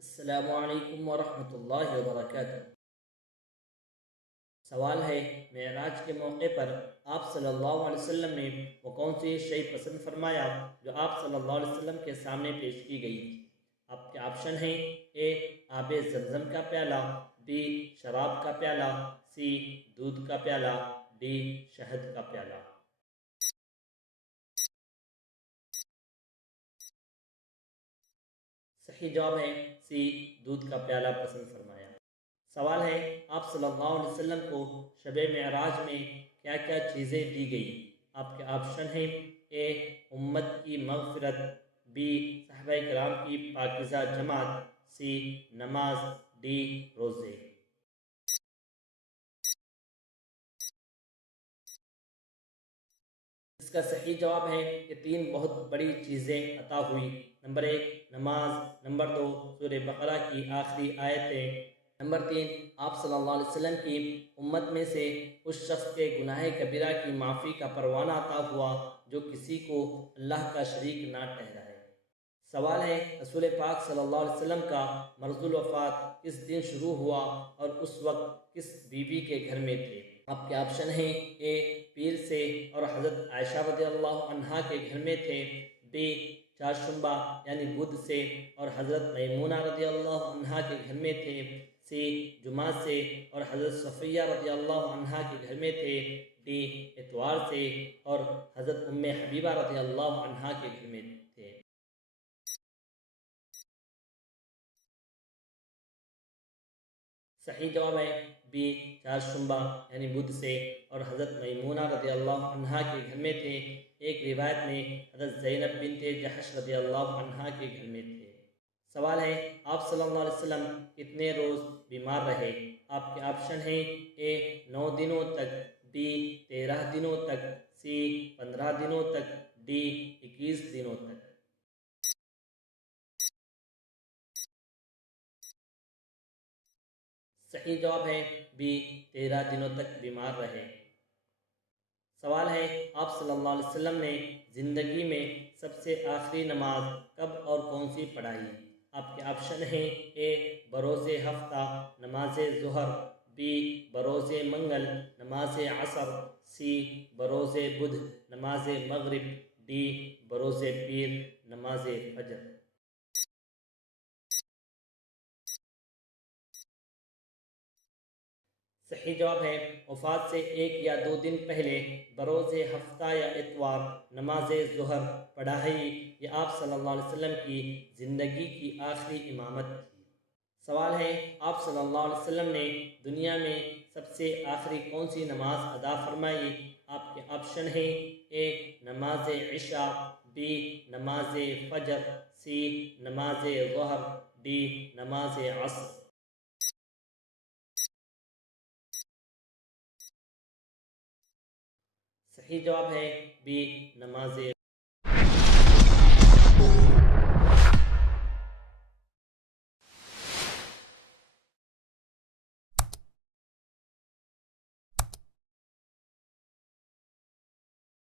السلام علیکم ورحمۃ اللہ وبرکاتہ۔ سوال ہے، معراج کے موقع پر آپ صلی اللہ علیہ وسلم نے وہ کون سی شے پسند فرمایا جو آپ صلی اللہ علیہ وسلم کے سامنے پیش کی گئی تھی؟ آپ کے آپشن ہیں: اے آب زمزم کا پیالہ، بی شراب کا پیالہ، سی دودھ کا پیالہ، ڈی شہد کا پیالہ۔ صحیح جواب ہے سی دودھ کا پیالہ پسند فرمایا۔ سوال ہے، آپ صلی اللہ علیہ وسلم کو شب معراج میں کیا کیا چیزیں دی گئی؟ آپ کے آپشن ہیں: اے امت کی مغفرت، بی صحابہ کرام کی پاکیزہ جماعت، سی نماز، ڈی روزے۔ اس کا صحیح جواب ہے کہ تین بہت بڑی چیزیں عطا ہوئی۔ نمبر 1 نماز، نمبر 2 سورہ بقرہ کی آخری آیتیں، نمبر 3 آپ صلی اللہ علیہ وسلم کی امت میں سے اس شخص کے گناہ کبیرہ کی معافی کا پروانہ عطا ہوا جو کسی کو اللہ کا شریک نہ ٹھہرائے۔ سوال ہے، رسول پاک صلی اللہ علیہ وسلم کا مرض الوفات کس دن شروع ہوا اور اس وقت کس بیوی کے گھر میں تھے؟ آپ کے آپشن ہیں: اے پیر سے اور حضرت عائشہ رضی اللہ عنہا کے گھر میں تھے، بی چہارشنبہ یعنی بدھ سے اور حضرت میمونہ رضی اللہ عنہا کے گھر میں تھے، سی جمعہ سے اور حضرت صفیہ رضی اللہ عنہا کے گھر میں تھے، ڈی اتوار سے اور حضرت ام حبیبہ رضی اللہ عنہا کے گھر میں تھے۔ صحیح جواب ہے بی چہارشنبہ یعنی بدھ سے اور حضرت میمونہ رضی اللہ عنہا کے گھر میں تھے۔ ایک روایت میں حضرت زینب بنت جحش رضی اللہ عنہا کے گھر میں تھے۔ سوال ہے، آپ صلی اللہ علیہ وسلم کتنے روز بیمار رہے؟ آپ کے آپشن ہیں: اے 9 دنوں تک، بی 13 دنوں تک، سی 15 دنوں تک، ڈی 21 دنوں تک۔ صحیح جواب ہے بی 13 دنوں تک بیمار رہے۔ سوال ہے، آپ صلی اللہ علیہ وسلم نے زندگی میں سب سے آخری نماز کب اور کون سی پڑھائی؟ آپ کے آپشن ہیں: اے بروز ہفتہ نماز ظہر، بی بروز منگل نماز عصر، سی بروز بدھ نماز مغرب، ڈی بروز پیر نماز فجر۔ صحیح جواب ہے وفات سے 1 یا 2 دن پہلے بروز ہفتہ یا اتوار نماز ظہر پڑھائی۔ یہ آپ صلی اللہ علیہ وسلم کی زندگی کی آخری امامت تھی۔ سوال ہے، آپ صلی اللہ علیہ وسلم نے دنیا میں سب سے آخری کون سی نماز ادا فرمائی؟ آپ کے آپشن ہیں: اے نماز عشاء، بی نماز فجر، سی نماز ظہر، ڈی نماز عصر۔ صحیح جواب ہے بی نماز